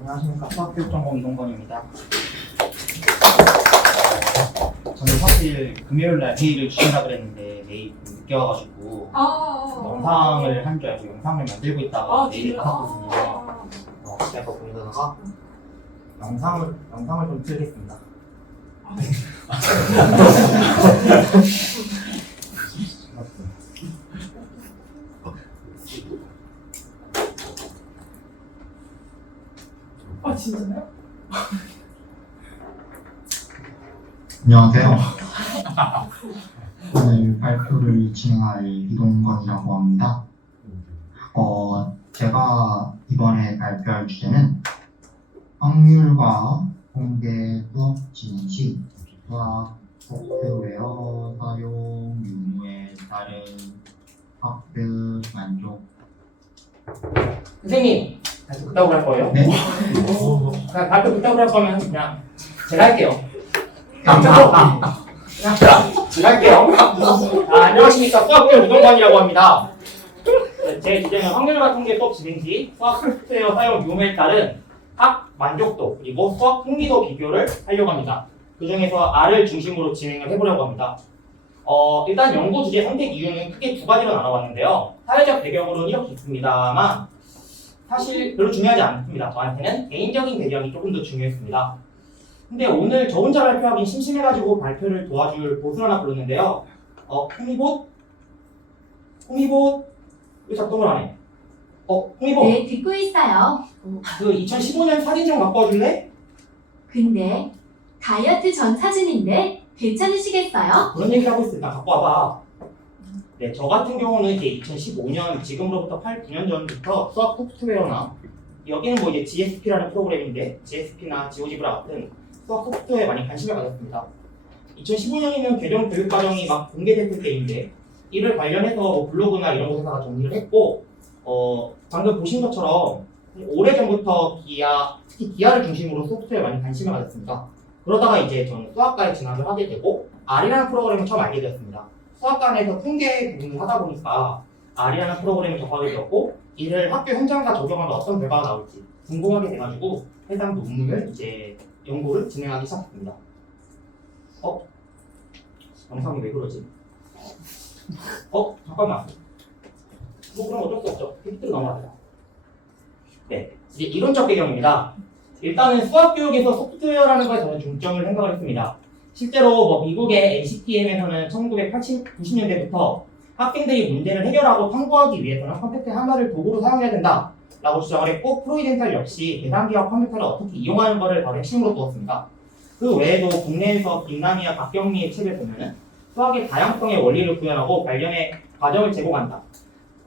안녕하십니까. 수학교육정보 이동건입니다. 저는 사실 금요일날 메일을 주신다 그랬는데 메일 늦게 와가지고 영상을 한 줄 알고 영상을 만들고 있다가 메일을 받았거든요. 제가 보내다가 영상을 좀 틀겠습니다. 진짜요? 안녕하세요. 오늘 발표를 진행할 이동건이라고 합니다. 제가 이번에 발표할 주제는 확률과 통계 수업 진행 시 수학 소프트웨어 사용 유무에 따른 학습 만족. 선생님, 발표 그따구로 할 거예요? 네. 그냥 발표 그따구로 할 거면 그냥 제가 할게요. 제가 할게요. 안녕하십니까. 수학교육 이동건이라고 합니다. 제 주제는 확률과 통계 수업 진행 시 수학 소프트웨어 사용 유무에 따른 학 만족도 그리고 수학 흥미도 비교를 하려고 합니다. 그 중에서 R을 중심으로 진행을 해보려고 합니다. 일단 연구 주제 선택 이유는 크게 두 가지로 나눠봤는데요. 사회적 배경으로는 이렇게 있습니다만 사실 별로 중요하지 않습니다. 저한테는 개인적인 배경이 조금 더 중요했습니다. 근데 오늘 저 혼자 발표하긴 심심해가지고 발표를 도와줄 보스를 하나 불렀는데요. 홍미봇? 왜 작동을 안 해? 홍미봇? 네, 듣고 있어요. 그 2015년 사진 좀 갖고 와줄래? 근데 다이어트 전 사진인데 괜찮으시겠어요? 그런 얘기 하고 있으니까 갖고 와봐. 네, 저 같은 경우는 이제 2015년 지금으로부터 8, 9년 전부터 수학 소프트웨어나 여기는 뭐 이제 GSP라는 프로그램인데 GSP나 지오지브라 같은 수학 소프트웨어에 많이 관심을 가졌습니다. 2015년이면 개정 교육 과정이 막 공개됐을 때인데 이를 관련해서 뭐 블로그나 이런 곳에다가 정리를 했고 방금 보신 것처럼 오래전부터 특히 기아를 중심으로 소프트웨어에 많이 관심을 가졌습니다. 그러다가 이제 저는 수학과에 진학을 하게 되고 R이라는 프로그램을 처음 알게 되었습니다. 수학과에서 통계 부분을 하다 보니까 R이라는 프로그램을 접하게 되었고 이를 학교 현장과 적용하면 어떤 결과가 나올지 궁금하게 돼가지고 해당 논문을 이제 연구를 진행하기 시작했습니다. 영상이 왜 그러지? 잠깐만. 뭐 그럼 어쩔 수 없죠. PPT로 넘어가자. 네, 이제 이론적 배경입니다. 일단은 수학 교육에서 소프트웨어라는 거에 저는 중점을 생각을 했습니다. 실제로 뭐 미국의 NCTM에서는 1990년대부터 학생들이 문제를 해결하고 탐구하기 위해서는 컴퓨터 하나를 도구로 사용해야 된다라고 주장을 했고 프로이덴탈 역시 계산기와 컴퓨터를 어떻게 이용하는 것을 바로 핵심으로 두었습니다. 그 외에도 국내에서 김남희와 박경미의 책을 보면은 수학의 다양성의 원리를 구현하고 발견의 과정을 제공한다.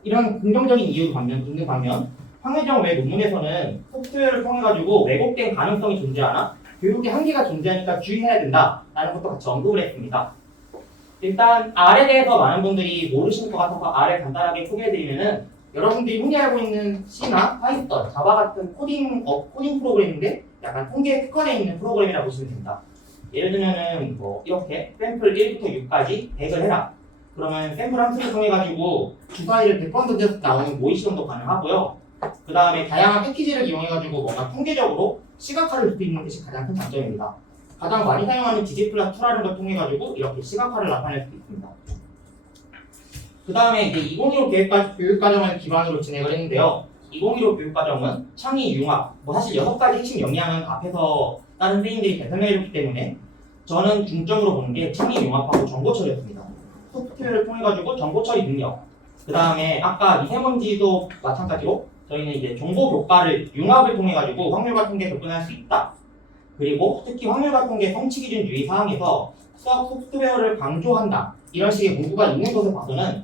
이런 긍정적인 이유도 있는 반면 황혜정 외 논문에서는 소프트웨어를 통해가지고 왜곡된 가능성이 존재하나 교육의 한계가 존재하니까 주의해야 된다라는 것도 같이 언급을 했습니다. 일단 R에 대해서 많은 분들이 모르시는 것 같아서 R을 간단하게 소개해드리면은 여러분들이 흔히 알고 있는 C나 파이썬, 자바 같은 코딩 프로그램인데 약간 통계에 특화되어 있는 프로그램이라고 보시면 됩니다. 예를 들면은 뭐 이렇게 샘플 1부터 6까지 100을 해라. 그러면 샘플 함수를 통해가지고 주사위를 100번 던져서 나오는 모의 실험도 가능하고요. 그 다음에 다양한 패키지를 이용해가지고 뭔가 통계적으로 시각화를 줄 수 있는 것이 가장 큰 장점입니다. 가장 많이 사용하는 ggplot2라는 걸 통해가지고 이렇게 시각화를 나타낼 수 있습니다. 그 다음에 이제 2015 교육과정을 기반으로 진행을 했는데요. 2015 교육과정은 창의, 융합, 뭐 사실 6가지 핵심 역량은 앞에서 다른 선생님들이 개설해줬기 때문에 저는 중점으로 보는 게 창의, 융합하고 정보 처리였습니다. 소프트웨어를 통해가지고 정보 처리 능력, 그 다음에 아까 미세먼지도 마찬가지로 저희는 이제 정보 교과를 융합을 통해가지고 확률과 통계에 접근할 수 있다. 그리고 특히 확률과 통계 성취 기준 유의 사항에서 수학 소프트웨어를 강조한다. 이런 식의 문구가 있는 것을 봐서는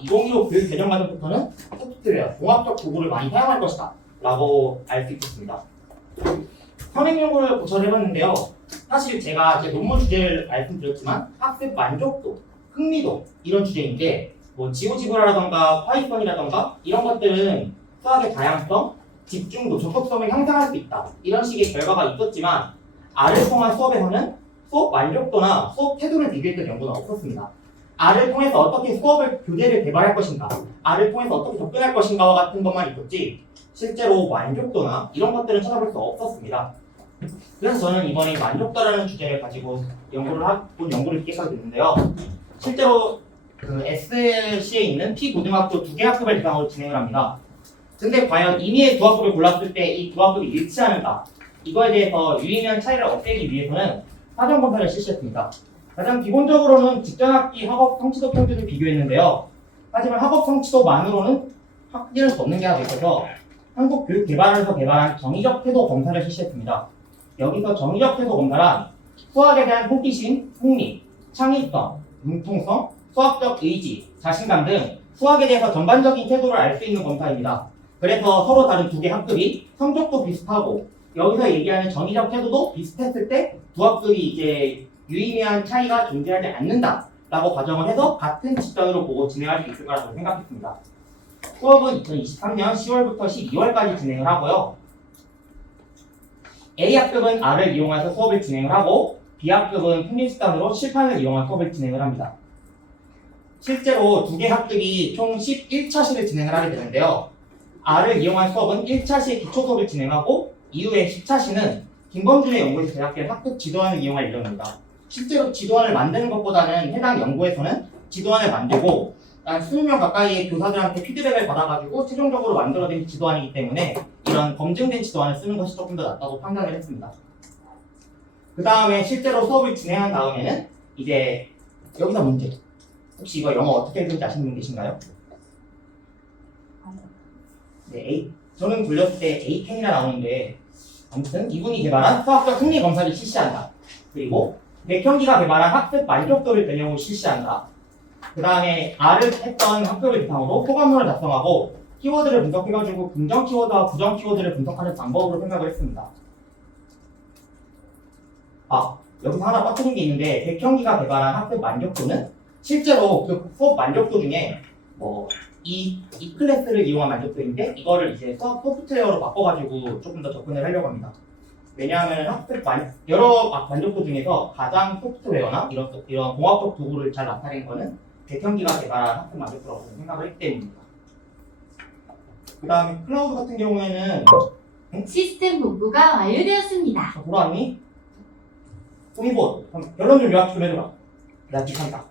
2015 교육 개정 과정부터는 소프트웨어, 종합적 도구를 많이 사용할 것이다. 라고 알 수 있겠습니다. 현행 연구를 고찰을 해봤는데요. 사실 제가 제 논문 주제를 말씀드렸지만 학습 만족도, 흥미도 이런 주제인데 뭐 지오지브라라던가 파이썬이라던가 이런 것들은 수학의 다양성, 집중도, 적극성을 향상할 수 있다. 이런 식의 결과가 있었지만 R을 통한 수업에서는 수업 만족도나 수업 태도를 비교했던 연구는 없었습니다. R을 통해서 어떻게 교재를 개발할 것인가, R을 통해서 어떻게 접근할 것인가와 같은 것만 있었지 실제로 만족도나 이런 것들은 찾아볼 수 없었습니다. 그래서 저는 이번에 만족도라는 주제를 가지고 연구를 기획하게 됐는데요. 실제로 그 SLC에 있는 P고등학교 2개 학급을 대상으로 진행을 합니다. 근데 과연 임의의 두 학급을 골랐을 때 이 두 학급이 일치하는가? 이거에 대해서 유의미한 차이를 없애기 위해서는 사전 검사를 실시했습니다. 가장 기본적으로는 직전 학기 학업 성취도 평균을 비교했는데요. 하지만 학업 성취도만으로는 확인할 수 없는 게 하나 있어서 한국교육개발원에서 개발한 정의적 태도 검사를 실시했습니다. 여기서 정의적 태도 검사란 수학에 대한 호기심, 흥미, 창의성, 융통성, 수학적 의지, 자신감 등 수학에 대해서 전반적인 태도를 알 수 있는 검사입니다. 그래서 서로 다른 2개 학급이 성적도 비슷하고 여기서 얘기하는 정의적 태도도 비슷했을 때 두 학급이 이제 유의미한 차이가 존재하지 않는다라고 가정을 해서 같은 직전으로 보고 진행할 수 있을 거라고 생각했습니다. 수업은 2023년 10월부터 12월까지 진행을 하고요. A학급은 R을 이용해서 수업을 진행을 하고 B학급은 풍림수단으로 칠판을 이용한 수업을 진행을 합니다. 실제로 2개 학급이 총 11차시를 진행을 하게 되는데요. R을 이용한 수업은 1차시 기초 수업을 진행하고 이후에 10차시는 김범준의 연구에서 제작된 학급 지도안을 이용할 예정입니다. 실제로 지도안을 만드는 것보다는 해당 연구에서는 지도안을 만들고 한 20명 가까이의 교사들한테 피드백을 받아가지고 최종적으로 만들어진 지도안이기 때문에 이런 검증된 지도안을 쓰는 것이 조금 더 낫다고 판단을 했습니다. 그 다음에 실제로 수업을 진행한 다음에는 이제 여기서 문제. 혹시 이거 영어 어떻게 읽는지 아시는 분 계신가요? 네, 저는 돌렸을 때 A10이라 나오는데 아무튼 이분이 개발한 수학적 승리 검사를 실시한다. 그리고 백형기가 개발한 학습 만족도를 변형으로 실시한다. 그 다음에 R을 했던 학급을 대상으로 소감문을 작성하고 키워드를 분석해가지고 긍정 키워드와 부정 키워드를 분석하는 방법으로 생각을 했습니다. 여기서 하나 빠뜨린 게 있는데 백형기가 개발한 학습 만족도는 실제로 그 수업 만족도 중에 이 클래스를 이용한 만족도인데 이거를 이제 수학 소프트웨어로 바꿔가지고 조금 더 접근을 하려고 합니다. 왜냐하면 여러 만족도 중에서 가장 소프트웨어나 이런 공학적 도구를 잘 나타낸 거는 백형기가 개발한 학습 만족도라고 생각을 했기 때문입니다. 그 다음에 클라우드 같은 경우에는 시스템 복구가 완료되었습니다. 돌아왔니? 송이보 결론 좀 요약 좀 해줘라. 나 기판다.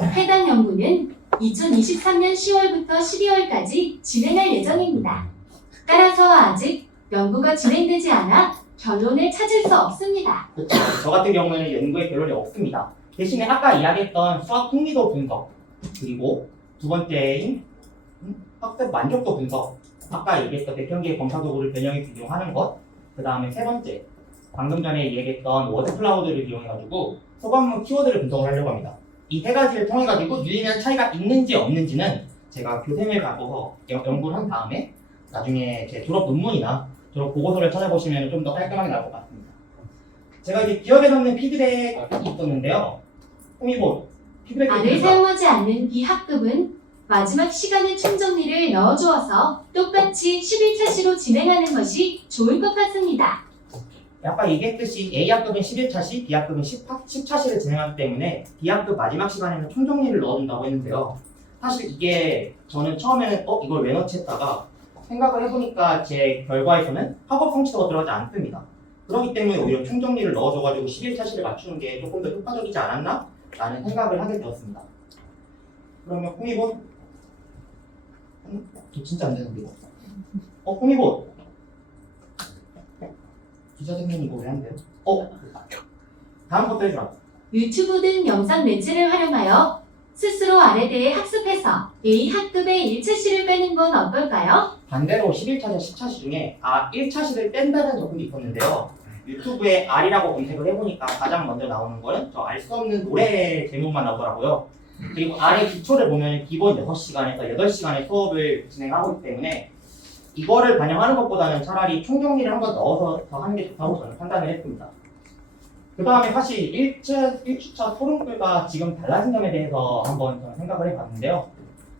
해당 연구는 2023년 10월부터 12월까지 진행할 예정입니다. 따라서 아직 연구가 진행되지 않아 결론을 찾을 수 없습니다. 그렇죠. 저 같은 경우에는 연구의 결론이 없습니다. 대신에 아까 이야기했던 수학 흥미도 분석, 그리고 두 번째인 학습 만족도 분석, 아까 얘기했던 백형기의 검사 도구를 변형해서 이용하는 것, 그 다음에 세 번째, 방금 전에 얘기했던 워드 클라우드를 이용해가지고 소감문 키워드를 분석을 하려고 합니다. 이 세 가지를 통해가지고 유의미한 차이가 있는지 없는지는 제가 교생을 갖고서 연구를 한 다음에 나중에 제 졸업 논문이나 졸업 보고서를 찾아보시면 좀 더 깔끔하게 나올 것 같습니다. 제가 이제 기억에 남는 피드백이 있었는데요. 홍미보 피드백 R을 사용하지 않는 B학급은 마지막 시간에 총정리를 넣어주어서 똑같이 11차시로 진행하는 것이 좋을 것 같습니다. 아까 얘기했듯이 A학급은 11차시, B학급은 10차시를 진행하기 때문에 B학급 마지막 시간에는 총정리를 넣어준다고 했는데요. 사실 이게 저는 처음에는 이걸 왜 넣지 했다가 생각을 해보니까 제 결과에서는 학업 성취도가 들어가지 않습니다. 그렇기 때문에 오히려 총정리를 넣어줘가지고 11차시를 맞추는 게 조금 더 효과적이지 않았나? 라는 생각을 하게 되었습니다. 그러면 홍미보 진짜 안 되는데 이거. 홍미보 기자 선생님 이거 왜 안 돼요? 다음 것도 해주라. 유튜브 등 영상 매체를 활용하여 스스로 R에 대해 학습해서 A학급의 1차시를 빼는 건 어떨까요? 반대로 11차시, 10차시 중에 1차시를 뺀다는 접근이 있었는데요. 유튜브에 R이라고 검색을 해보니까 가장 먼저 나오는 거는 저 알 수 없는 노래 제목만 나오더라고요. 그리고 R의 기초를 보면 기본 6시간에서 8시간의 수업을 진행하고 있기 때문에 이거를 반영하는 것보다는 차라리 총정리를 한번 넣어서 더 하는 게 좋다고 저는 판단을 했습니다. 그 다음에 사실 1주차 토론글과 지금 달라진 점에 대해서 한번 저는 생각을 해봤는데요.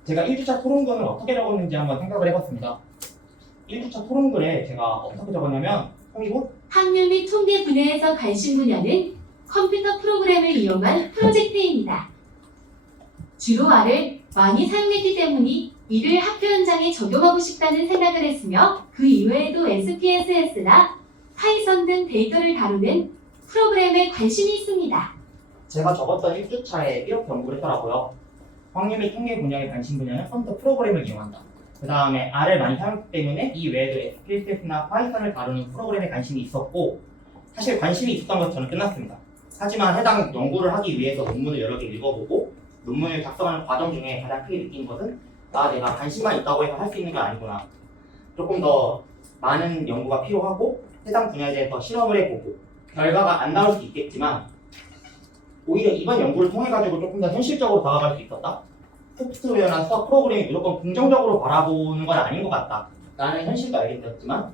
제가 1주차 토론글을 어떻게 적었는지 한번 생각을 해봤습니다. 1주차 토론글에 제가 어떻게 적었냐면 홍이보 학률 및 통계 분야에서 관심 분야는 컴퓨터 프로그램을 이용한 프로젝트입니다. 주로 R을 많이 사용했기 때문에 이를 학교 현장에 적용하고 싶다는 생각을 했으며 그 이외에도 SPSS나 파이썬 등 데이터를 다루는 프로그램에 관심이 있습니다. 제가 적었던 1주차에 이렇게 연구를 했더라고요. 확률 및 통계 분야의 관심 분야는 컴퓨터 프로그램을 이용한다. 그 다음에 R을 많이 사용했기 때문에 이 외에도 SPSS나 파이썬을 다루는 프로그램에 관심이 있었고 사실 관심이 있었던 것 저는 끝났습니다. 하지만 해당 연구를 하기 위해서 논문을 여러 개 읽어보고 논문을 작성하는 과정 중에 가장 크게 느낀 것은 내가 관심만 있다고 해서 할 수 있는 게 아니구나. 조금 더 많은 연구가 필요하고 해당 분야에 대해서 실험을 해보고 결과가 안 나올 수 있겠지만 오히려 이번 연구를 통해가지고 조금 더 현실적으로 다가갈 수 있었다. 소프트웨어나 수학 프로그램이 무조건 긍정적으로 바라보는 건 아닌 것 같다. 라는 현실도 알게 되었지만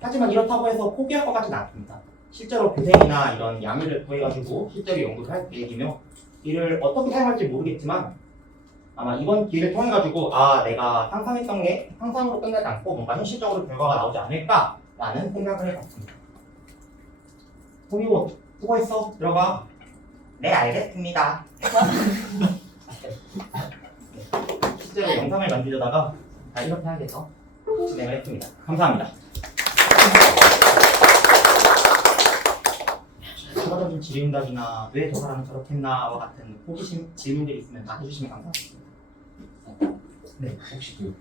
하지만 이렇다고 해서 포기할 것 같지는 않습니다. 실제로 교생이나 이런 양육을 구해가지고 실제로 연구를 할 계획이며 이를 어떻게 사용할지 모르겠지만 아마 이번 기회를 통해가지고 내가 상상했던 게 상상으로 끝나지 않고 뭔가 현실적으로 결과가 나오지 않을까라는 생각을 해봤습니다. 호미고 수고했어. 들어가. 네, 알겠습니다. 실제로 영상을 만들려다가 이렇게 하게 돼서 진행을 했습니다. 감사합니다. 제가 던진 질의응답이나 왜 저 사람은 저렇게 했나와 같은 호기심 질문들이 있으면 다 해주시면 감사하겠습니다. 네. 혹시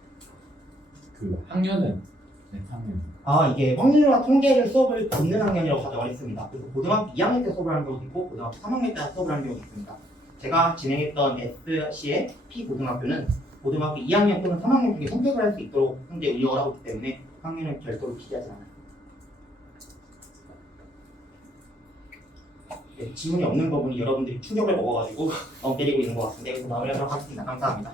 그 학년은 몇 학년? 이게 확률과 통계를 수업을 듣는 학년이라고 가정을 했습니다. 그래서 고등학교 2학년 때 수업을 하는 경우도 있고 고등학교 3학년 때 수업을 하는 경우도 있습니다. 제가 진행했던 SC의 P고등학교는 고등학교 2학년 또는 3학년 중에 선택을 할 수 있도록 현재 운영을 하고 있기 때문에 학년은 별도로 기재하지 않아요. 네, 질문이 없는 부분이 여러분들이 충격을 먹어가지고 때리고 있는 것 같은데 그래서 마무리하도록 하겠습니다. 감사합니다.